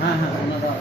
হ্যাঁ হ্যাঁ ওনারা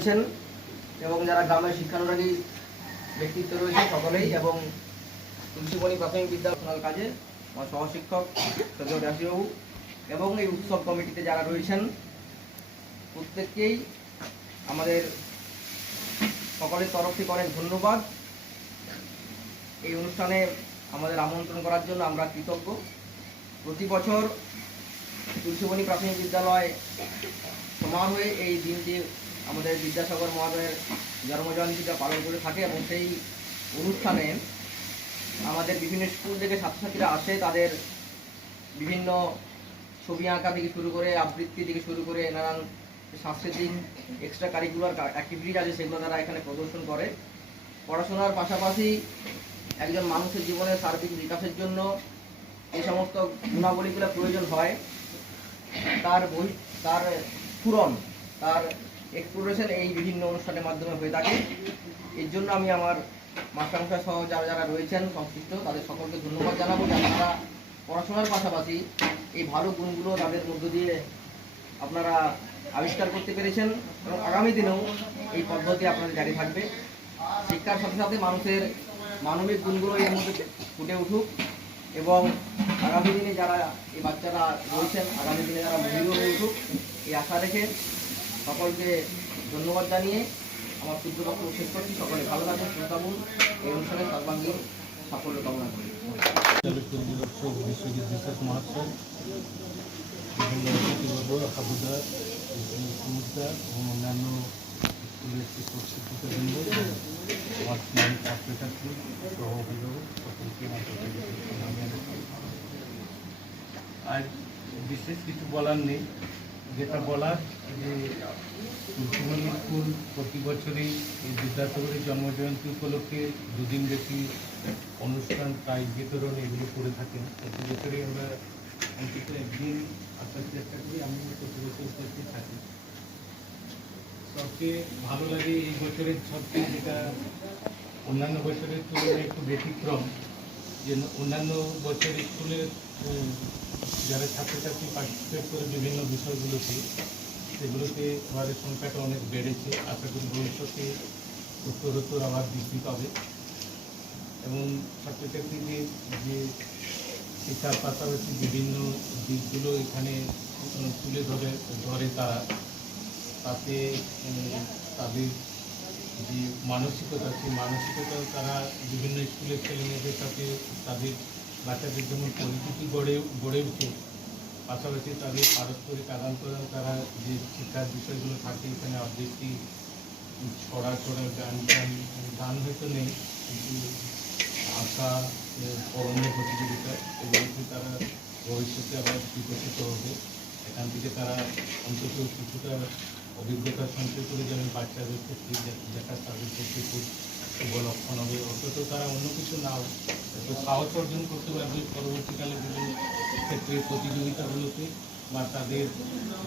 রয়েছেন এবং যারা গ্রামের শিক্ষানুরাগী ব্যক্তিত্ব রয়েছে সকলেই, এবং তুলসীবনী প্রাথমিক বিদ্যালয় কাজে আমার সহশিক্ষক সৈয়দ রাশিবাবু এবং এই উৎসব কমিটিতে যারা রয়েছেন প্রত্যেককেই আমাদের সকলের তরফ থেকে অনেক ধন্যবাদ। এই অনুষ্ঠানে আমাদের আমন্ত্রণ করার জন্য আমরা কৃতজ্ঞ। প্রতি বছর তুলসীবনী প্রাথমিক বিদ্যালয় সমারোহে এই দিনটি আমাদের বিদ্যাসাগর মহোদয়ের জন্মজয়ন্তীটা পালন করে থাকে এবং সেই অনুষ্ঠানে আমাদের বিভিন্ন স্কুল থেকে ছাত্রছাত্রীরা আসে। তাদের বিভিন্ন ছবি আঁকা থেকে শুরু করে আবৃত্তি থেকে শুরু করে নানান সাংস্কৃতিক এক্সট্রা কারিকুলার অ্যাক্টিভিটিস আছে, সেগুলো তারা এখানে প্রদর্শন করে। পড়াশোনার পাশাপাশি একজন মানুষের জীবনের সার্বিক বিকাশের জন্য এই সমস্ত গুণাবলীগুলো প্রয়োজন হয়, তার পূরণ, তার এক্সপ্লোরেশন এই বিভিন্ন অনুষ্ঠানের মাধ্যমে হয়ে থাকে। এর জন্য আমি আমার মাস্টারমশাই সহ যারা রয়েছেন সংশ্লিষ্ট তাদের সকলকে ধন্যবাদ জানাবো, যারা পড়াশোনার পাশাপাশি এই ভালো গুণগুলো তাদের মধ্য দিয়ে আপনারা আবিষ্কার করতে পেরেছেন এবং আগামী দিনেও এই পদ্ধতি আপনাদের জারি থাকবে। শিক্ষার সাথে সাথে মানুষের মানবিক গুণগুলো এর মধ্যে ফুটে উঠুক এবং আগামী দিনে যারা এই বাচ্চারা রয়েছেন আগামী দিনে যারা মহিলা হয়ে উঠুক, এই আশা রেখে সকলকে ধন্যবাদ জানিয়ে আমার ক্ষুদ্র বক্তব্য শেষ করছি। সকলে ভালো থাকুন, সুস্থ থাকুন, এই অনুষ্ঠানে সর্বাঙ্গীন সাফল্য কামনা করি। বিশ্বজিৎ বিশ্বাস মহাশয়, বিভিন্ন অতিথিবর্গ, হাবুদার, সমুদ্রার এবং অন্যান্য স্কুলের শিক্ষক শিক্ষিকাবৃন্দ, আমার ছাত্রছাত্রী সহ অভিভাবক সকলকে আর বিশেষ কিছু বলার নেই। যেটা বলার যে তুলসীবনী স্কুল প্রতি বছরই এই বিদ্যাসাগরের জন্মজয়ন্তী উপলক্ষে দুদিন ব্যাপী অনুষ্ঠান, প্রাইজ বিতরণ এগুলো করে থাকেন। প্রতি বছরই আমরা অন্তত একদিন আসার চেষ্টা করি। আমি প্রতি বছর উপস্থিত থাকি। সবচেয়ে ভালো লাগে এই বছরের সবচেয়ে যেটা অন্যান্য বছরের তুলনায় একটু ব্যতিক্রম, যে অন্যান্য বছর স্কুলের যারা ছাত্রছাত্রী পার্টিসিপেট করে বিভিন্ন বিষয়গুলোতে, সেগুলোতে এবারের সংখ্যাটা অনেক বেড়েছে। আশা করি ভবিষ্যতে উত্তরোত্তর আবার বৃদ্ধি পাবে এবং ছাত্রছাত্রীদের যে শিক্ষার পাশাপাশি বিভিন্ন দিকগুলো এখানে তুলে ধরে তারা, তাতে তাদের যে মানসিকতা, সেই মানসিকতা তারা বিভিন্ন স্কুলের ছেলেমেয়েদের সাথে তাদের বাচ্চাদের যেমন পরিচিতি গড়ে উঠে, পাশাপাশি তাদের পারস্পরিক আদান প্রদান, তারা যে শিক্ষার বিষয়গুলো থাকে এখানে আবৃত্তি, ছড়া গান হয়তো নেই, কিন্তু আঁকা, পড়ানো প্রতিযোগিতা এগুলোতে তারা ভবিষ্যতে আবার বিকশিত হবে। এখান থেকে তারা অন্তত কিছুটা অভিজ্ঞতা সঞ্চয় করে যাবে বাচ্চাদের ক্ষেত্রে, যেটা তাদের ক্ষেত্রে খুব শুভ লক্ষণ হবে। অন্তত তারা অন্য কিছু নাও একটু সাহস অর্জন করতে পারবে পরবর্তীকালে বিভিন্ন ক্ষেত্রে প্রতিযোগিতাগুলোতে, বা তাদের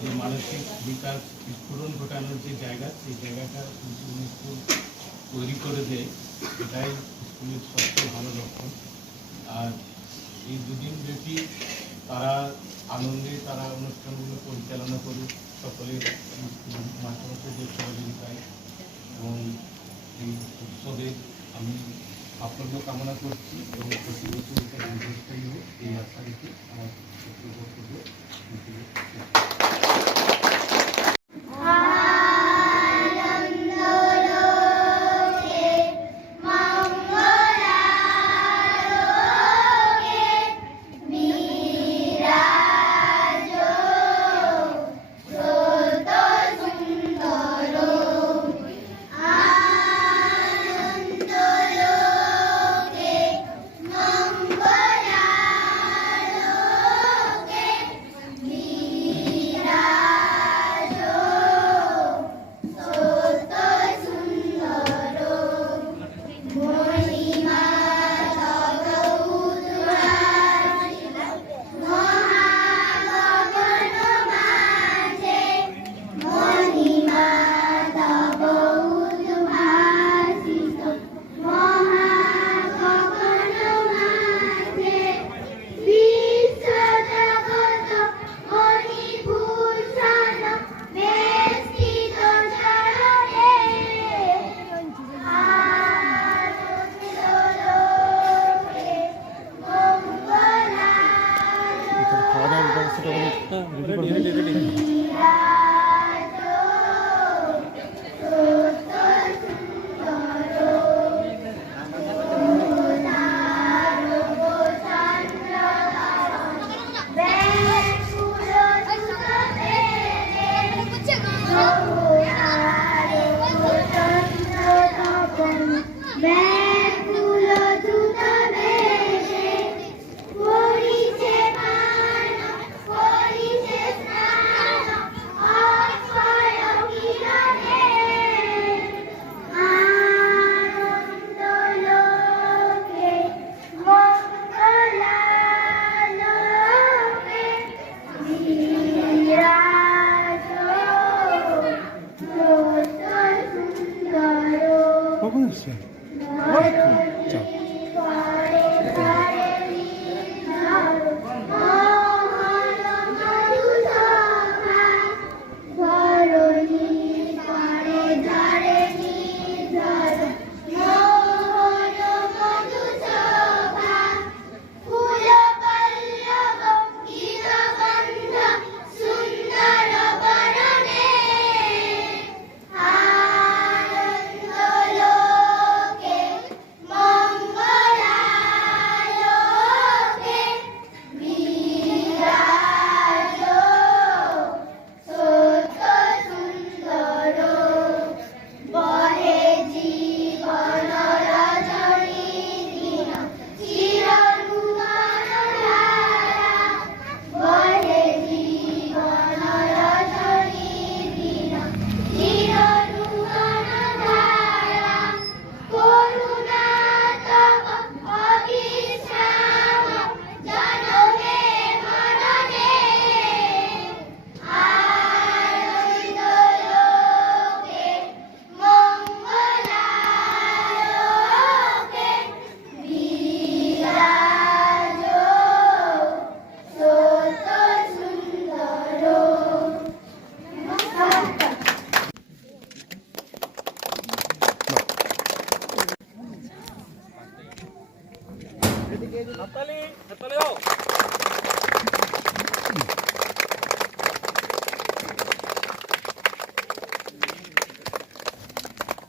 যে মানসিক বিকাশ স্ফুরণ ঘটানোর যে জায়গা, সেই জায়গাটা তুলসীবনী স্কুল তৈরি করে দেয়। এটাই স্কুলের সবচেয়ে ভালো লক্ষণ। আর এই দুদিন ব্যাপী তারা আনন্দে তারা অনুষ্ঠানগুলো পরিচালনা করুক সকলের মাস্টারমশাইদের সহযোগিতায়, এবং এই উৎসবে আমি সাফল্য কামনা করছি এবং প্রতি বছর এটা দীর্ঘস্থায়ী হোক এই আশা রেখে আমার ব্যাকুল দ্রুত বেশে করিছে গান, করিছে স্নান অক্ষয় কিরণে। আনন্দ লোকে মঙ্গলালোকে বিরাজ সুন্দর। কখন এসছেন? যাও।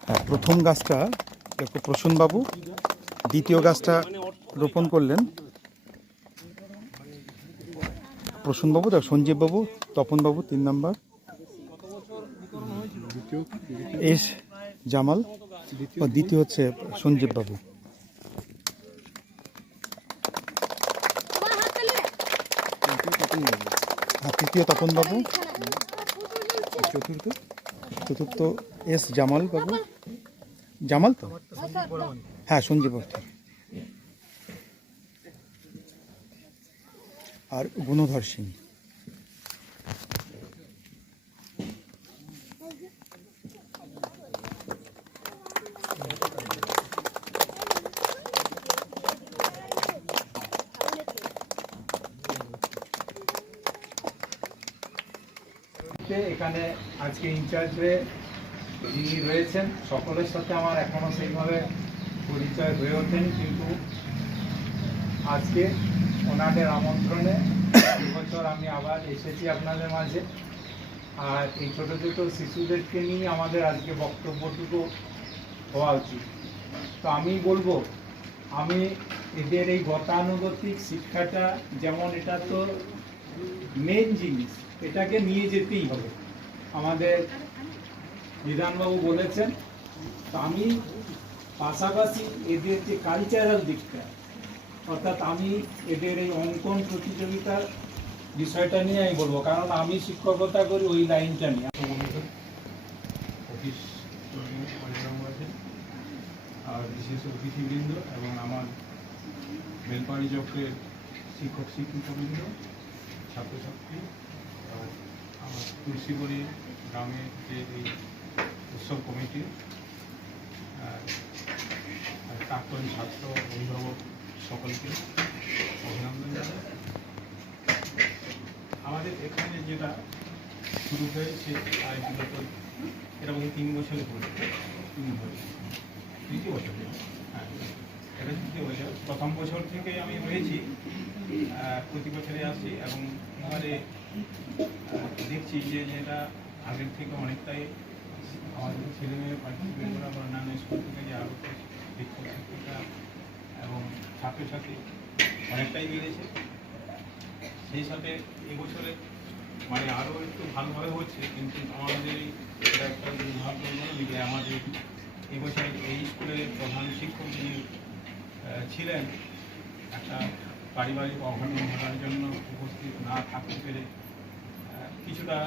হ্যাঁ, প্রথম গাছটা দেখো প্রসূনবাবু, দ্বিতীয় গাছটা রোপণ করলেন প্রসূনবাবু, দেখো সঞ্জীববাবু, তপনবাবু 3 নম্বর, এস জামাল, ও দ্বিতীয় হচ্ছে সঞ্জীববাবু। আর তৃতীয় তপনবাবু, চতুর্থ এস জামাল বাবু, জামাল তো, হ্যাঁ সঞ্জীব অর্থ, আর গুণধর সিং। এখানে আজকে ইনচার্জে যিনি রয়েছেন সকলের সাথে আমার এখনো সেইভাবে পরিচয় হয়ে ওঠেনি, কিন্তু আজকে ওনাদের আমন্ত্রণে এবছর আমি আবার এসেছি আপনাদের মাঝে। আর এই ছোট ছোট শিশুদেরকে নিয়ে আমাদের আজকে বক্তব্যটুকু হওয়া উচিত। তো আমি বলবো, আমি এদের এই গতানুগতিক শিক্ষাটা, যেমন এটা তো মেন জিনিস, এটাকে নিয়ে যেতেই হবে। আমাদের বিধানবাবু বলেছেন, তো আমি পাশাপাশি এদের যে কালচারাল দিকটা, অর্থাৎ আমি এদের এই অঙ্কন প্রতিযোগিতার বিষয়টা নিয়ে আমি বলবো, কারণ আমি শিক্ষকতা করি ওই লাইনটা নিয়ে। অফিস আর বিশেষ অতিথিবৃন্দ এবং আমার বেলপাড়ি চক্রের শিক্ষক শিক্ষিকাবৃন্দ, ছাত্রছাত্রী, আর আমার তুলসীবড়ি গ্রামের যে এই উৎসব কমিটি, প্রাক্তন ছাত্র অভিভাবক সকলকে অভিনন্দন জানাই। আমাদের এখানে যেটা শুরু হয়েছে আজ বিগত এরকম 3 বছরে পড়ে, 3 বছর, তৃতীয় বছর, হ্যাঁ এটা তৃতীয় বছর। প্রথম বছর থেকে আমি রয়েছি, প্রতি বছরে আসছি, এবং এবারে দেখছি যে যেটা আগের থেকে অনেকটাই আমাদের ছেলেমেয়ে পার্টিসিপেট করা বা অন্যান্য স্কুল থেকে যে আরও শিক্ষক শিক্ষিকা এবং ছাত্রছাত্রী অনেকটাই বেড়েছে। সেই সাথে এবছরে মানে আরও একটু ভালোভাবে হচ্ছে, কিন্তু আমাদের এটা একটা দুর্ভাগ্য যে আমাদের এবছর এই স্কুলের প্রধান শিক্ষক যিনি ছিলেন, একটা পারিবারিক অঘটন ঘটার জন্য উপস্থিত না থাকতে পেরে কিছুটা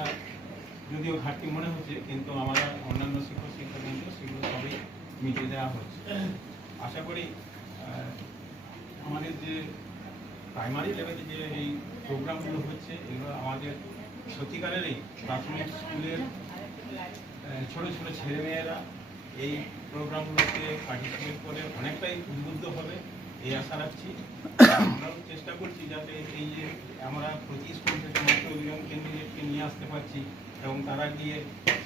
যদিও ঘাটতি মনে হচ্ছে, কিন্তু আমরা অন্যান্য শিক্ষকবৃন্দ সেগুলো সবই মিটিয়ে দেওয়া হচ্ছে। আশা করি আমাদের যে প্রাইমারি লেভেলে যে এই প্রোগ্রামগুলো হচ্ছে, এগুলো আমাদের সত্যিকারেরই প্রাথমিক স্কুলের ছোট ছোট ছেলেমেয়েরা এই প্রোগ্রামগুলোতে পার্টিসিপেট করে অনেকটাই উদ্বুদ্ধ হবে এই আশা রাখছি। আমরাও চেষ্টা করছি যাতে এই যে আমরা প্রতি স্কুল থেকে মাত্র দুজন ক্যান্ডিডেটকে নিয়ে আসতে পারছি এবং তারা গিয়ে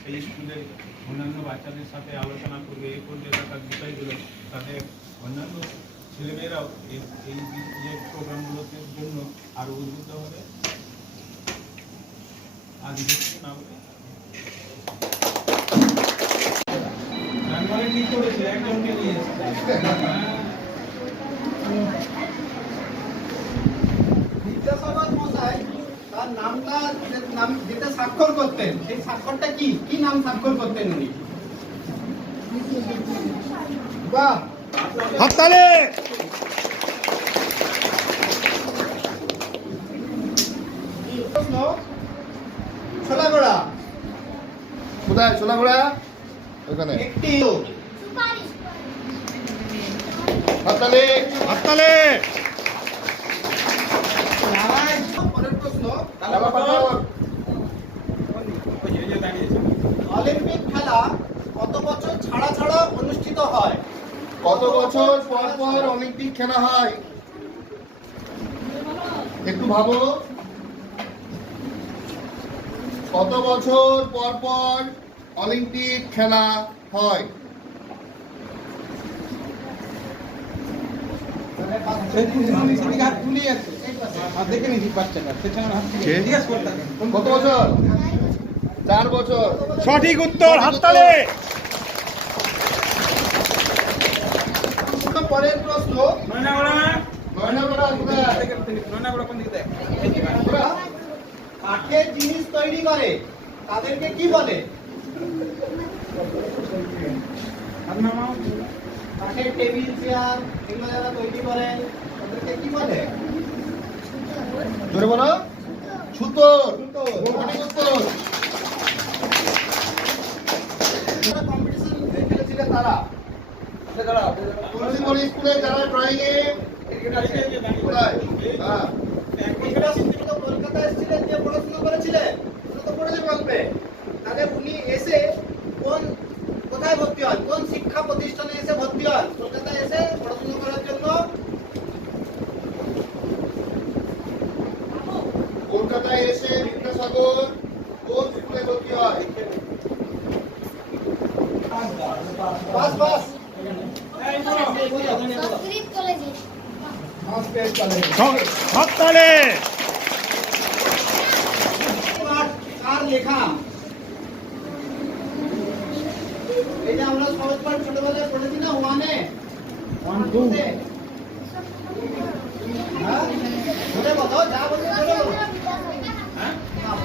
সেই স্কুলের অন্যান্য বাচ্চাদের সাথে আলোচনা করবে, এই করবে এলাকার বিষয়গুলো, তাতে অন্যান্য ছেলেমেয়েরাও এই যে প্রোগ্রামগুলোতে জন্য আরও উদ্বুদ্ধ হবে। আর কিছু না বলে রানবারে ঠিক করেছে, একজনকে নিয়ে এসেছে। বিদ্যাসাগর মশাই তার নামটা যেটা স্বাক্ষর করতেন, সেই স্বাক্ষরটা কি নাম স্বাক্ষর করতেন উনি? বাহ, হাততালি। প্রশ্ন, ছোলাগড়া কোথায় সোনাগুড়া? ওখানে। একটি সুপারিশ হাততালি। হাততালি। পরের প্রশ্ন, তালা পাথর। ওই যে দাঁড়িয়েছে। অলিম্পিক খেলা কত বছর ছাড়া ছাড়া অনুষ্ঠিত হয়? কত বছর পর পর অলিম্পিক খেলা হয়? একটু ভাবো। কত বছর পর পর অলিম্পিক খেলা হয়? কত বছর? 4 বছর। সঠিক উত্তর, হাততালি। পরের প্রশ্ন, নয়নাগড়া কোথায়? কাঠের জিনিস তৈরি করে তাদেরকে কি বলে? কাঠের টেবিল চেয়ার এগুলো যারা তৈরি করে তাদেরকে কি বলে? জোরে বলো। সুতোর। সুতোর। সঠিক উত্তর। কম্পিটিশন খেলেছিলেন তারা। তুলসীমণি স্কুলে যারা ড্রয়িং এ কোথায়? হ্যাঁ। তো কলকাতা এসেছিলেন, যে পড়াশোনা করেছিলেন উনি তো পড়েছে গল্পে। তাহলে উনি এসে কোথায় ভর্তি হন, কোন শিক্ষা প্রতিষ্ঠানে এসে ভর্তি হন কলকাতায় এসে পড়াশোনা করার জন্য? কলকাতায় এসে বিদ্যাসাগর কোন স্কুলে ভর্তি হয়? বাস বাস সংস্কৃত কলেজে হাততালি। কার লেখা? এই যে আমরা সহজ পাঠ ছোটবেলায় পড়েছি না, ওয়ানে 1 2 হ্যাঁ বলে বলো, যা বলছো বলে বলো।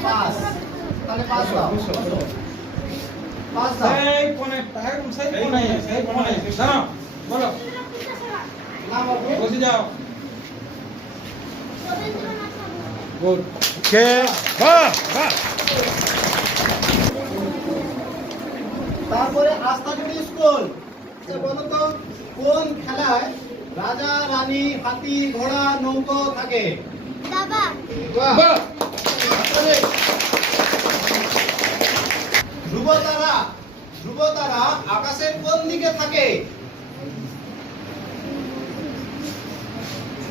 পাস, তাহলে পাস দাও, পাস দাও। না বাবু, কে? বাহ বাহ। তারপরে আস্তাজুড়ি স্কুল। আচ্ছা বলো তো, কোন খেলায় রাজা রানী হাতি ঘোড়া নৌকো থাকে? দাবা বাহ! ধ্রুবতারা আকাশের কোন দিকে থাকে?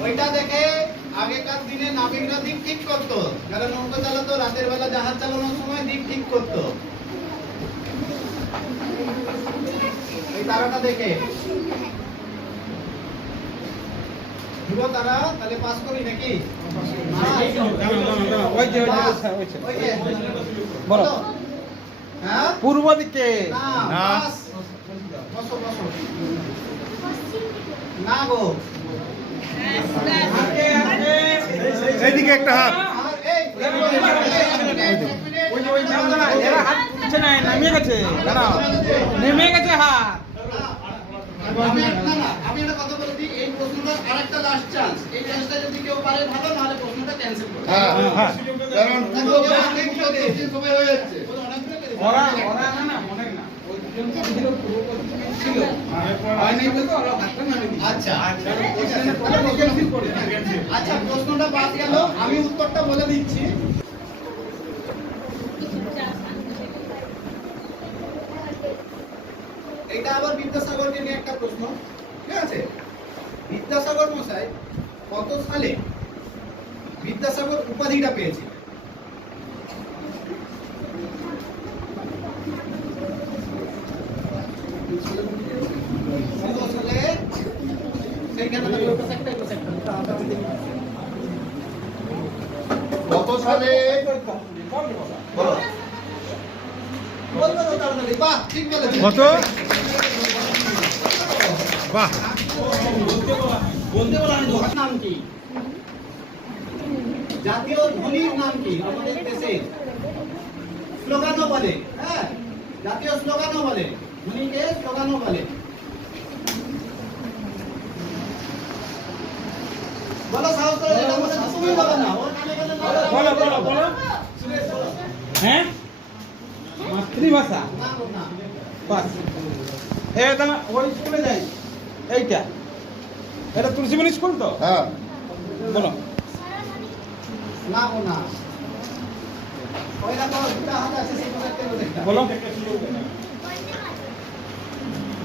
ওইটা দেখে আগেকার দিনে নাবিকরা দিক ঠিক করতো, যারা নৌকা চালাতো রাতের বেলা জাহাজ চালানোর সময় দিক ঠিক করতো। এই তারাটা দেখে ধ্রুবতারা, তাহলে পাস করি নাকি? বলো। হ্যাঁ, পূর্ব দিকে না, না। পাস। বসো বসো। না গো। এইদিকে একটা হাত। আর এই এরা হাত উঠছে না, নেমে গেছে, দাঁড়াও, নেমে গেছে হাত। আমি একটা কথা বলে দিই, এই প্রশ্নটা আরেকটা লাস্ট চান্স। এই চান্সটা যদি কেউ পারে ভালো, নাহলে প্রশ্নটা ক্যান্সেল করো। হ্যাঁ হ্যাঁ কারণ পূর্ব পশ্চিম উত্তর দক্ষিণ সময় হয়ে যাচ্ছে। আচ্ছা আচ্ছা, প্রশ্নটা বাদ গেল, আমি উত্তরটা বলে দিচ্ছি। এটা আবার বিদ্যাসাগরকে নিয়ে একটা প্রশ্ন, ঠিক আছে? বিদ্যাসাগর মশাই কত সালে বিদ্যাসাগর উপাধিটা পেয়েছিলেন? কত সালে? সেইখানে তো কত সালে বলো। বলবে তো তাড়াতাড়ি। বাহ, ঠিক বলেছেন। কত বাহ নাম কি? জাতীয় ধ্বনির নাম কি আমাদের দেশে? স্লোগানও বলে, হ্যাঁ, জাতীয় স্লোগানও বলে, ধ্বনিকে স্লোগানও বলে। বলো, সাহস করে যেটা বলে তুমি বলো না, ওর কানে গেলে বলো বলো বলো হ্যাঁ মাতৃভাষা না না। বাস এটা না ওই স্কুলে যাই এইটা এটা তুলসীবনী স্কুল তো হ্যাঁ বলো না না, ওইটা তো দুটা হাত আছে, সেটা দেখতে হবে দেখতে। বলো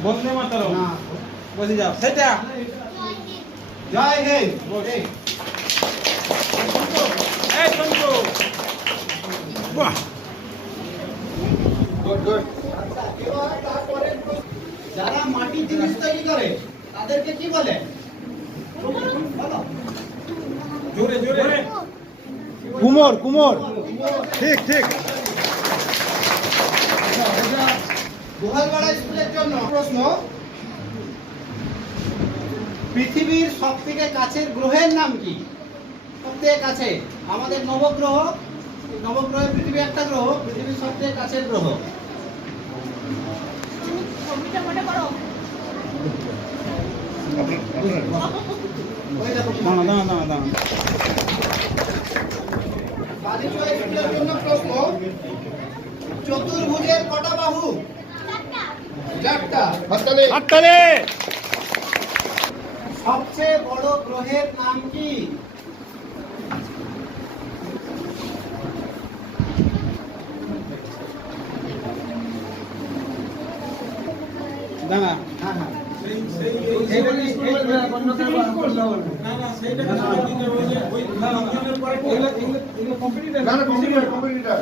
বন্দে মাতরম না, বসে যাও সেটা জয় হিন্দ। এই সন্তু বাহ আচ্ছা, এবার তারপরে যারা মাটির জিনিস তৈরি করে তাদেরকে কি বলে? বলো। জোরে জোরে কুমোর কুমোর ঠিক ঠিক গোহালপাড়া স্কুলের জন্য প্রশ্ন, পৃথিবীর সব থেকে কাছের গ্রহের নাম কি? সব থেকে কাছে আমাদের নবগ্রহ, নবগ্রহে পৃথিবী একটা গ্রহ, পৃথিবীর সব থেকে কাছের গ্রহ। ওই দেখো, দাঁড়া দাঁড়া দাঁড়া দাঁড়া বালিচুয়া স্কুলের জন্য প্রশ্ন, চতুর্ভুজের কটা বাহু? চারটা। হাততালি হাততালি সবচেয়ে বড় গ্রহের নাম কি? দাঁড়া হ্যাঁ হ্যাঁ, না না কম্পিউটার কম্পিউটার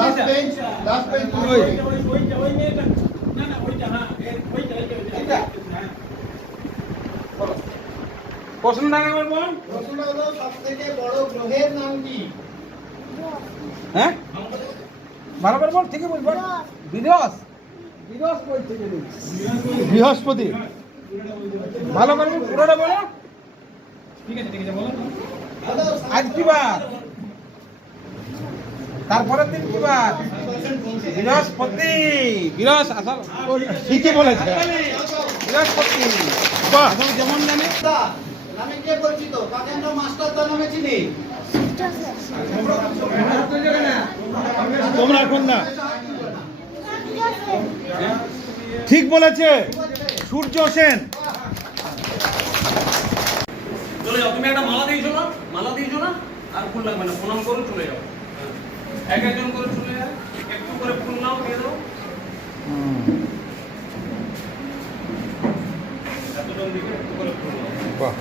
লাস্ট পেজ প্রশ্ন দাঁড়া বল প্রশ্নটা হলো সব থেকে বড় গ্রহের নাম কি? হ্যাঁ বরাবর বল ঠিকই বল বল বিরস বিরস বলছে যদি বৃহস্পতি ভালো করে পুরোটা বলো ঠিক আছে বলো হ্যালো, আজ কি বার তারপরের দিন কি বার বৃহস্পতি বৃহস আসল ঠিকই বলেছে বৃহস্পতি বাহ আসল যেমন জানে দা, নামে কে পরিচিত? কাকেন্দ্র মাস্টার দা নামে চিনি। তোমরা এখন না ঠিক বলেছে সূর্য সেন চলে যাও, তুমি একটা মালা দিয়েছো না আর ফুল লাগবে না, প্রণাম করে চলে যাও, এক একজন করে চলে যাও, একটু করে ফুল নাও দিয়ে দাও, এতজন দিকে একটু করে ফুল নাও। বাহ